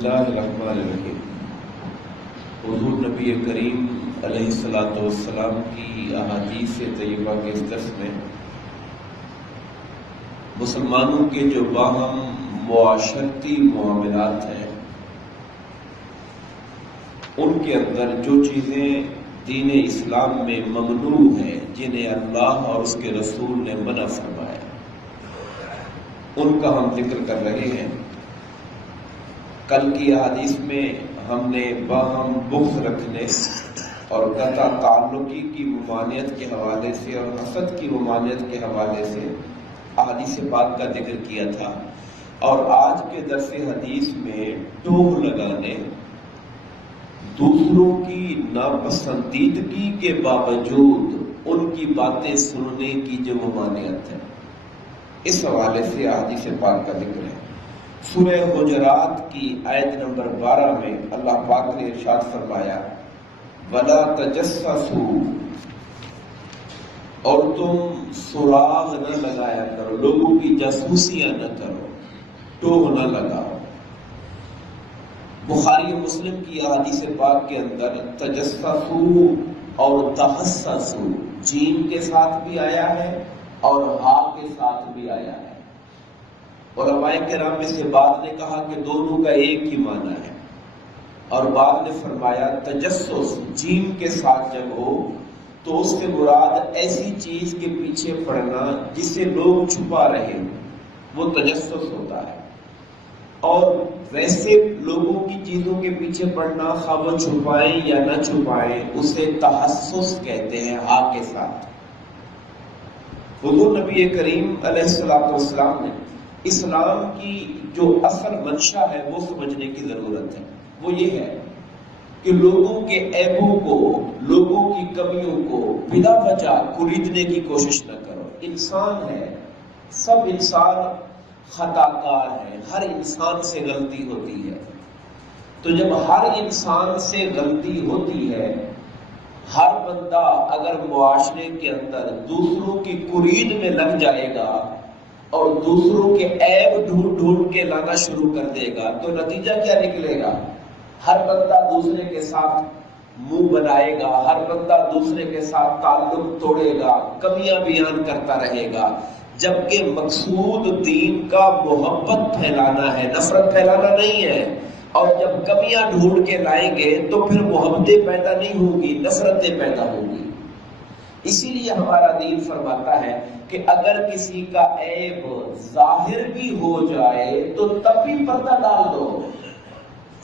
اللہ الرحمن الرحیم۔ حضور نبی کریم علیہ الصلوۃ والسلام کی احادیث طیبہ کے اس درس میں مسلمانوں کے جو باہم معاشرتی معاملات ہیں ان کے اندر جو چیزیں دین اسلام میں ممنوع ہیں، جنہیں اللہ اور اس کے رسول نے منع فرمایا، ان کا ہم ذکر کر رہے ہیں۔ کل کی حدیث میں ہم نے باہم بغض رکھنے اور قطع تعلقی کی ممانعت کے حوالے سے اور حسد کی ممانعت کے حوالے سے احادیث پاک کا ذکر کیا تھا، اور آج کے درس حدیث میں ٹوہ لگانے، دوسروں کی ناپسندیدگی کے باوجود ان کی باتیں سننے کی جو ممانعت ہے، اس حوالے سے احادیث پاک کا ذکر ہے۔ سورہ حجرات کی آیت نمبر 12 میں اللہ پاک نے ارشاد فرمایا، وَلَا تَجَسَّسُوا، اور تم سراغ نہ لگایا کرو، لوگوں کی جاسوسیاں نہ کرو، ٹوہ نہ لگاؤ۔ بخاری و مسلم کی احادیث پاک کے اندر تجسسوا اور تحسسوا جیم کے ساتھ بھی آیا ہے اور ہا کے ساتھ بھی آیا ہے۔ علماء کرام میں سے بعض نے کہا کہ دونوں کا ایک ہی معنی ہے، اور بعض نے فرمایا تجسس جیم کے ساتھ جب ہو تو اس سے مراد ایسی چیز کے پیچھے پڑنا جسے لوگ چھپا رہے ہوں، وہ تجسس ہوتا ہے، اور ویسے لوگوں کی چیزوں کے پیچھے پڑنا، خواہ وہ چھپائیں یا نہ چھپائیں، اسے تحسس کہتے ہیں، ہا کے ساتھ۔ حضور نبی کریم علیہ الصلوۃ والسلام نے اسلام کی جو اصل منشا ہے وہ سمجھنے کی ضرورت ہے۔ وہ یہ ہے کہ لوگوں کے عیبوں کو، لوگوں کی کمیوں کو بلا وجہ خریدنے کی کوشش نہ کرو۔ انسان ہے، سب انسان خطا کار ہے، ہر انسان سے غلطی ہوتی ہے۔ تو جب ہر انسان سے غلطی ہوتی ہے، ہر بندہ اگر معاشرے کے اندر دوسروں کی خرید میں لگ جائے گا اور دوسروں کے عیب ڈھونڈ ڈھونڈ کے لانا شروع کر دے گا تو نتیجہ کیا نکلے گا؟ ہر بندہ دوسرے کے ساتھ منہ بنائے گا، ہر بندہ دوسرے کے ساتھ تعلق توڑے گا، کمیاں بیان کرتا رہے گا، جبکہ مقصود دین کا محبت پھیلانا ہے، نفرت پھیلانا نہیں ہے۔ اور جب کمیاں ڈھونڈ کے لائیں گے تو پھر محبتیں پیدا نہیں ہوں گی، نفرتیں پیدا ہوں گی۔ اسی لیے ہمارا دین فرماتا ہے کہ اگر کسی کا عیب ظاہر بھی ہو جائے تو تب بھی پردہ ڈال دو،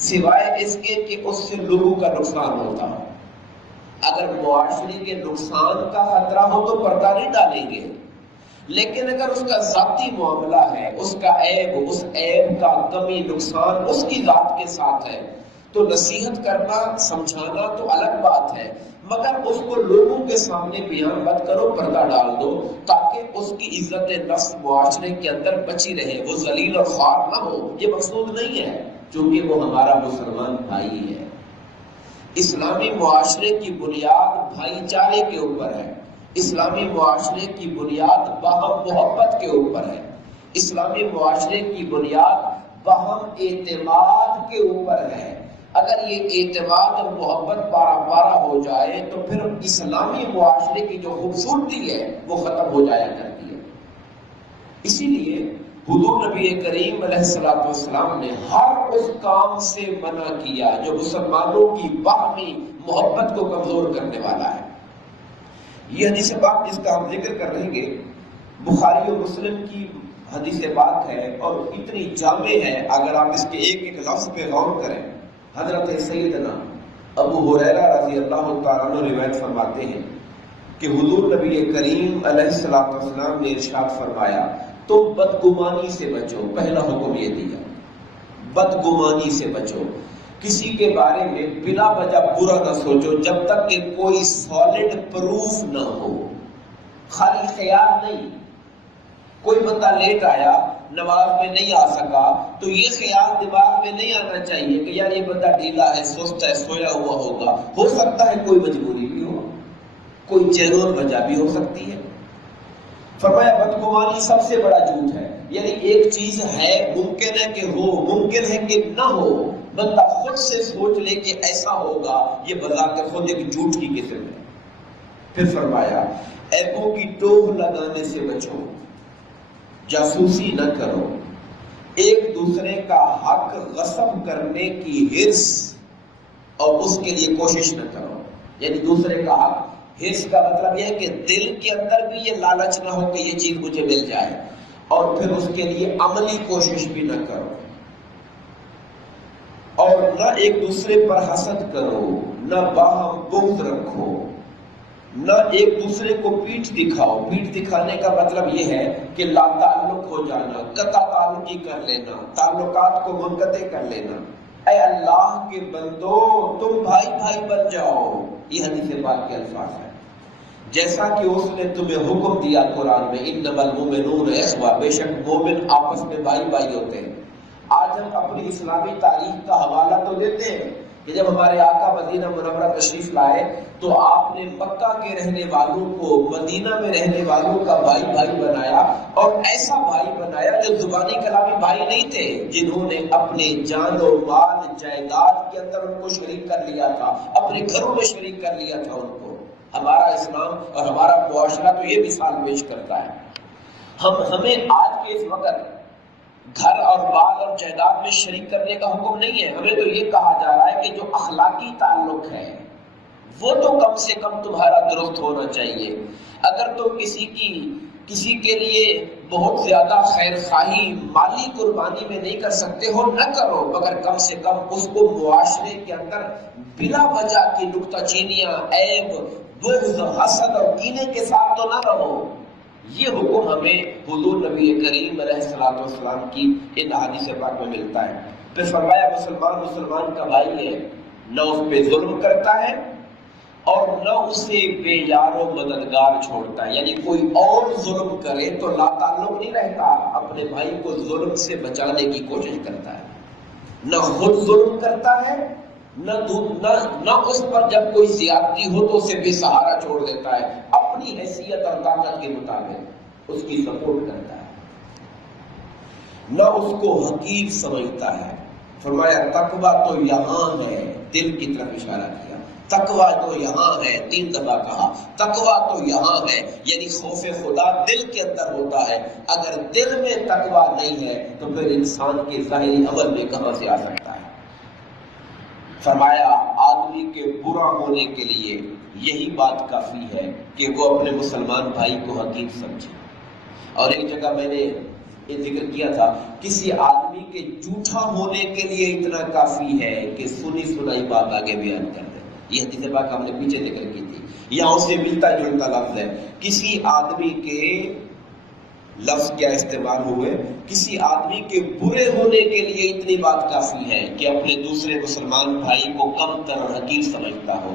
سوائے اس کے کہ اس سے لوگوں کا نقصان ہوتا ہو۔ اگر معاشرے کے نقصان کا خطرہ ہو تو پردہ نہیں ڈالیں گے، لیکن اگر اس کا ذاتی معاملہ ہے، اس کا عیب، اس عیب کا کمی نقصان اس کی ذات کے ساتھ ہے، تو نصیحت کرنا، سمجھانا تو الگ بات ہے، مگر اس کو لوگوں کے سامنے بیان مت کرو، پردہ ڈال دو، تاکہ اس کی عزت نفس معاشرے کے اندر بچی رہے، وہ ذلیل اور خوار نہ ہو۔ یہ مقصود نہیں ہے، چونکہ وہ ہمارا مسلمان بھائی ہے۔ اسلامی معاشرے کی بنیاد بھائی چارے کے اوپر ہے، اسلامی معاشرے کی بنیاد باہم محبت کے اوپر ہے، اسلامی معاشرے کی بنیاد باہم اعتماد کے اوپر ہے۔ اگر یہ اعتماد اور محبت پارا پارا ہو جائے تو پھر اسلامی معاشرے کی جو خوبصورتی ہے وہ ختم ہو جایا کرتی ہے۔ اسی لیے حضور نبی کریم علیہ الصلوۃ والسلام نے ہر اس کام سے منع کیا جو مسلمانوں کی باہمی محبت کو کمزور کرنے والا ہے۔ یہ حدیث پاک جس کا ہم ذکر کر رہیں گے، بخاری و مسلم کی حدیث پاک ہے اور اتنی جامع ہے، اگر آپ اس کے ایک ایک لفظ پہ غور کریں۔ حضرت سیدنا ابو ہریرہ رضی اللہ تعالیٰ عنہ روایت فرماتے ہیں کہ حضور نبی کریم علیہ الصلوۃ والسلام نے ارشاد فرمایا، تم بدگمانی سے بچو۔ پہلا حکم یہ دیا، بدگمانی سے بچو، کسی کے بارے میں بلا وجہ برا نہ سوچو جب تک کہ کوئی سالڈ پروف نہ ہو، خالی خیال نہیں۔ کوئی بندہ لیٹ آیا، نماز میں نہیں آ سکا، تو یہ خیال دماغ میں نہیں آنا چاہیے کہ یار یہ بندہ ڈھیلا ہے، سست ہے، سویا ہوا ہوگا۔ ہو سکتا ہے کوئی مجبوری بھی ہو، کوئی جینون وجہ بھی ہو سکتی ہے۔ فرمایا بدگمانی سب سے بڑا جھوٹ ہے، یعنی ایک چیز ہے، ممکن ہے کہ ہو، ممکن ہے کہ نہ ہو، بندہ خود سے سوچ لے کہ ایسا ہوگا، یہ بذات خود ایک جھوٹ کی قسم ہے۔ پھر فرمایا عیبوں کی ٹوہ لگانے سے بچو، جاسوسی نہ کرو، ایک دوسرے کا حق غصب کرنے کی حرص اور اس کے لیے کوشش نہ کرو۔ یعنی دوسرے کا حق، حرص کا مطلب یہ ہے کہ دل کے اندر بھی یہ لالچ نہ ہو کہ یہ چیز مجھے مل جائے، اور پھر اس کے لیے عملی کوشش بھی نہ کرو، اور نہ ایک دوسرے پر حسد کرو، نہ باہم بغض رکھو، نہ ایک دوسرے کو پیٹھ دکھاؤ۔ پیٹھ دکھانے کا مطلب یہ ہے کہ لا تعلق ہو جانا، قطع تعلقی کر لینا، تعلقات کو منقطع کر لینا۔ اے اللہ کے بندو، تم بھائی بھائی بن جاؤ، یہ حدیث پاک کے الفاظ ہیں۔ جیسا کہ اس نے تمہیں حکم دیا قرآن میں، انما المؤمنون اخوہ، بے شک مومن آپس میں بھائی بھائی ہوتے ہیں۔ آج ہم اپنی اسلامی تاریخ کا حوالہ تو دیتے ہیں کہ جب ہمارے آقا مدینہ منورہ تشریف لائے تو آپ نے مکہ کے رہنے والوں کو مدینہ میں رہنے والوں کا بھائی بھائی بنایا، اور ایسا بھائی بنایا جو زبانی کلامی بھائی نہیں تھے، جنہوں نے اپنے جان و مال جائیداد کے اندر ان کو شریک کر لیا تھا، اپنے گھروں میں شریک کر لیا تھا ان کو۔ ہمارا اسلام اور ہمارا معاشرہ تو یہ مثال پیش کرتا ہے۔ ہمیں آج کے اس وقت گھر اور مال اور جائیداد میں شریک کرنے کا حکم نہیں ہے، ہمیں تو یہ کہا جا رہا ہے کہ جو اخلاقی تعلق ہے وہ تو کم سے کم تمہارا درست ہونا چاہیے۔ اگر تم کسی کے لیے بہت زیادہ خیر خواہی مالی قربانی میں نہیں کر سکتے ہو، نہ کرو، مگر کم سے کم اس کو معاشرے کے اندر بلا وجہ کی نکتہ چینیاں، عیب، بغض، حسد اور کینے کے ساتھ تو نہ رہو۔ یہ حکم ہمیں حضور نبی کریم علیہ الصلوۃ والسلام کی ان احادیث پاک میں ملتا ہے۔ پھر فرمایا مسلمان کا بھائی ہے، نہ اس پہ ظلم کرتا ہے اور نہ اسے بے یار و مددگار چھوڑتا ہے۔ یعنی کوئی اور ظلم کرے تو لا تعلق نہیں رہتا، اپنے بھائی کو ظلم سے بچانے کی کوشش کرتا ہے، نہ خود ظلم کرتا ہے، نہ اس پر جب کوئی زیادتی ہو تو اسے بے سہارا چھوڑ دیتا ہے، اپنی حیثیت اور طاقت کے مطابق اس کی سپورٹ کرتا ہے، نہ اس کو حقیر سمجھتا ہے۔ فرمایا تقویٰ تو یہاں ہے، دل کی طرف اشارہ کیا، تقویٰ تو یہاں ہے، 3 دفعہ کہا تقویٰ تو یہاں ہے، یعنی خوف خدا دل کے اندر ہوتا ہے۔ اگر دل میں تقویٰ نہیں ہے تو پھر انسان کے ظاہری عمل میں کہاں سے آ سکتا ہے۔ فرمایا آدمی کے برا ہونے کے لیے یہی بات کافی ہے کہ وہ اپنے مسلمان بھائی کو حقیر سمجھے۔ اور ایک جگہ میں نے یہ ذکر کیا تھا، کسی آدمی کے جھوٹا ہونے کے لیے اتنا کافی ہے کہ سنی سنائی بات آگے بیان کر دے۔ یہ حدیث پاک ہم نے پیچھے ذکر کی تھی، یہاں سے ملتا جلتا لفظ ہے۔ کسی آدمی کے لفظ کیا استعمال ہوئے، کسی آدمی کے برے ہونے کے لیے اتنی بات کافی ہے کہ اپنے دوسرے مسلمان بھائی کو کم تر اور حقیر سمجھتا ہو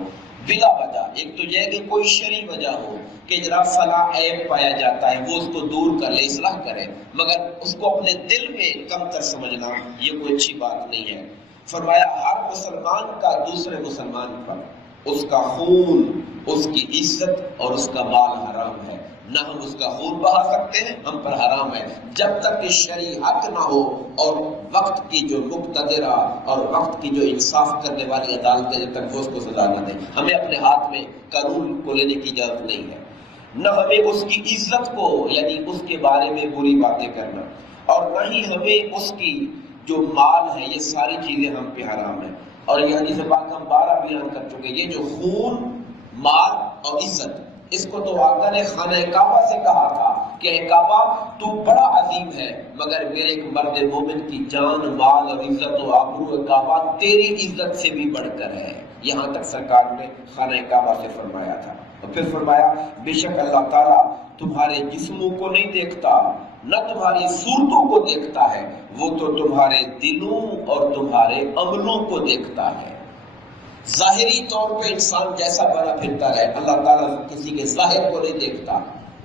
بلا وجہ۔ ایک تو یہ کہ کوئی شرعی وجہ ہو کہ جناب فلاں عیب پایا جاتا ہے، وہ اس کو دور کر لے، اصلاح کرے، مگر اس کو اپنے دل میں کم تر سمجھنا یہ کوئی اچھی بات نہیں ہے۔ فرمایا ہر مسلمان کا دوسرے مسلمان پر اس کا خون، اس کی عزت اور اس کا مال حرام ہے۔ نہ ہم اس کا خون بہا سکتے ہیں، ہم پر حرام ہے، جب تک کہ شرعی حق نہ ہو اور وقت کی جو مقتدرہ اور وقت کی جو انصاف کرنے والی عدالتیں جب تک وہ اس کو سزا نہ دیں، ہمیں اپنے ہاتھ میں قانون کو لینے کی اجازت نہیں ہے۔ نہ ہمیں اس کی عزت کو یعنی اس کے بارے میں بری باتیں کرنا، اور نہ ہی ہمیں اس کی جو مال ہے، یہ ساری چیزیں ہم پہ حرام ہیں۔ اور یہ حدیث پاک ہم 12 بیان کر چکے، یہ جو خون، مال اور عزت، اس کو تو آقا نے خانہ کعبہ سے کہا تھا کہ اے کعبہ تو بڑا عظیم ہے، مگر میرے ایک مرد مومن کی جان، مال اور عزت و آبرو کعبہ تیری عزت سے بھی بڑھ کر ہے۔ یہاں تک سرکار نے خانہ کعبہ سے فرمایا تھا۔ اور پھر فرمایا بے شک اللہ تعالیٰ تمہارے جسموں کو نہیں دیکھتا، نہ تمہاری صورتوں کو دیکھتا ہے، وہ تو تمہارے دلوں اور تمہارے عملوں کو دیکھتا ہے۔ ظاہری طور پہ انسان جیسا بنا پھرتا ہے، اللہ تعالیٰ کسی کے ظاہر کو نہیں دیکھتا،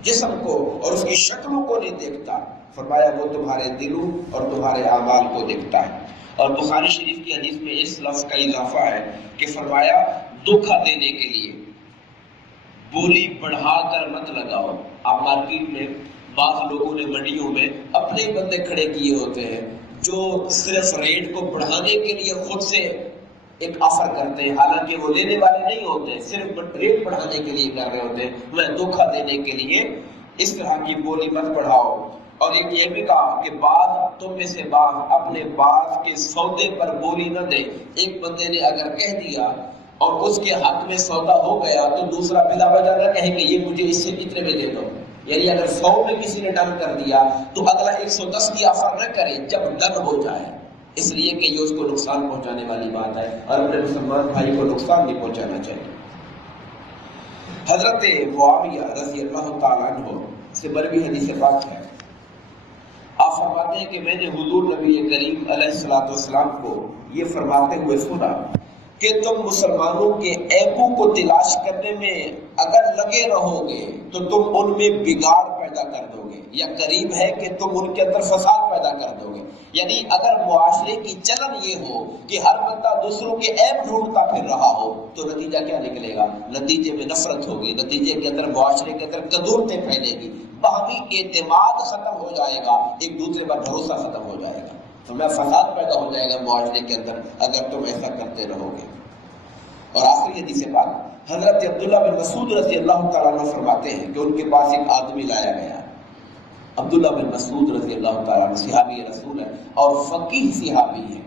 جسم کو اور اس کی شکلوں کو نہیں دیکھتا۔ فرمایا وہ تمہارے دلوں اور تمہارے اعمال کو دیکھتا ہے۔ اور بخاری شریف کی حدیث میں اس لفظ کا اضافہ ہے کہ فرمایا دھوکہ دینے کے لیے بولی بڑھا کر مت لگاؤ۔ آپ مارکیٹ میں بعض لوگوں نے منڈیوں میں اپنے ہی بندے کھڑے کیے ہوتے ہیں، جو صرف ریٹ کو بڑھانے کے لیے خود سے ایک آفر کرتے ہیں، حالانکہ وہ لینے والے نہیں ہوتے، صرف ریٹ بڑھانے کے لیے کر رہے ہوتے ہیں، میں دھوکہ دینے کے لیے اس طرح کی بولی مت بڑھاؤ۔ اور ایک یہ بھی کہا کہ بعض تم میں سے بعض اپنے بعض کے سودے پر بولی نہ دے۔ ایک بندے نے اگر کہہ دیا اور اس کے حق میں سودا ہو گیا تو دوسرا بلا وجہ نہ کہیں کہ یہ مجھے اس سے کتنے میں دے دو۔ یعنی اگر 100 میں کسی نے ڈن کر دیا تو اگلا 110 کی آفر نہ کرے جب ڈن ہو جائے، اس لیے کہ یہ اس کو نقصان پہنچانے والی بات ہے، اور اپنے مسلمان بھائی کو نقصان نہیں پہنچانا چاہیے۔ حضرت معاویہ رضی اللہ تعالیٰ عنہ سے مروی حدیث پاک ہے، آپ فرماتے ہیں کہ میں نے حضور نبی کریم علیہ الصلوۃ والسلام کو یہ فرماتے ہوئے سنا کہ تم مسلمانوں کے عیبوں کو تلاش کرنے میں اگر لگے رہو گے تو تم ان میں بگاڑ پیدا کر دو گے، یا قریب ہے کہ تم ان کے اندر فساد پیدا کر دو گے۔ یعنی اگر معاشرے کی چلن یہ ہو کہ ہر بندہ دوسروں کے عیب ڈھونڈتا پھر رہا ہو تو نتیجہ کیا نکلے گا؟ نتیجے میں نفرت ہوگی، نتیجے کے اندر معاشرے کے اندر کدورتیں پھیلے گی، باہمی اعتماد ختم ہو جائے گا، ایک دوسرے پر بھروسہ ختم ہو جائے گا، تو میں فساد پیدا ہو جائے گا معاشرے کے اندر اگر تم ایسا کرتے رہو گے۔ اور آخری حدیث پاک حضرت عبداللہ بن مسعود رضی اللہ تعالیٰ عنہ فرماتے ہیں کہ ان کے پاس ایک آدمی لایا گیا، عبداللہ بن مسعود رضی اللہ تعالیٰ عنہ صحابی رسول ہے اور فقیہ صحابی ہے۔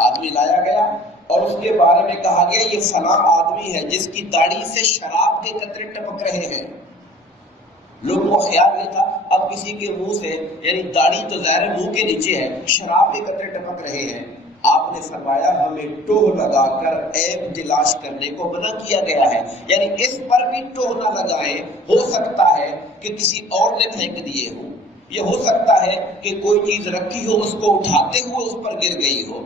آدمی لایا گیا اور اس کے بارے میں کہا گیا یہ فلاں آدمی ہے جس کی داڑھی سے شراب کے قطرے ٹپک رہے ہیں۔ لوگوں کو خیال یہ تھا اب کسی کے منہ سے، یعنی داڑھی تو ظاہر منہ کے نیچے ہے، شراب کے قطرے ٹپک رہے ہیں۔ آپ نے فرمایا ہمیں ٹوہ لگا کر عیب تلاش کرنے کو منع کیا گیا ہے، یعنی اس پر بھی ٹوہ نہ لگائیں، ہو سکتا ہے کہ کسی اور نے پھینک دیے ہو، یہ ہو سکتا ہے کہ کوئی چیز رکھی ہو اس کو اٹھاتے ہوئے اس پر گر گئی ہو،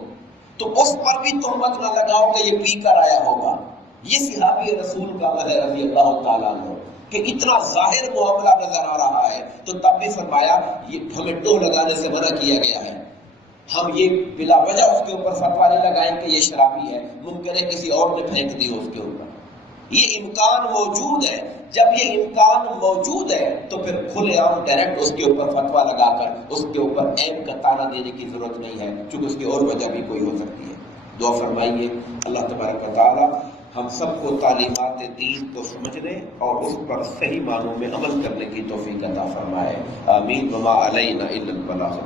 تو اس پر بھی تہمت نہ لگاؤ کہ یہ پی کر آیا ہوگا۔ یہ صحابی رسول کا عمل ہے رضی اللہ تعالیٰ عنہ کہ اتنا ظاہر معاملہ نظر آ رہا ہے تو تب بھی فرمایا یہ ہمیں ٹوہ لگانے سے منع کیا گیا ہے۔ ہم یہ بلا وجہ اس کے اوپر فتویٰ نہیں لگائیں کہ یہ شرابی ہے، ممکن ہے کسی اور نے پھینک دی ہو اس کے اوپر۔ یہ امکان موجود ہے، جب یہ امکان موجود ہے تو پھر کھلے عام ڈائریکٹ اس کے اوپر فتویٰ لگا کر اس کے اوپر عیب کا تانا دینے کی ضرورت نہیں ہے، چونکہ اس کی اور وجہ بھی کوئی ہو سکتی ہے۔ دعا فرمائیے اللہ تبارک و تعالی ہم سب کو تعلیمات دین کو سمجھنے اور اس پر صحیح معنوں میں عمل کرنے کی توفیق عطا فرمائے، آمین۔ وما علینا الا البلاغ۔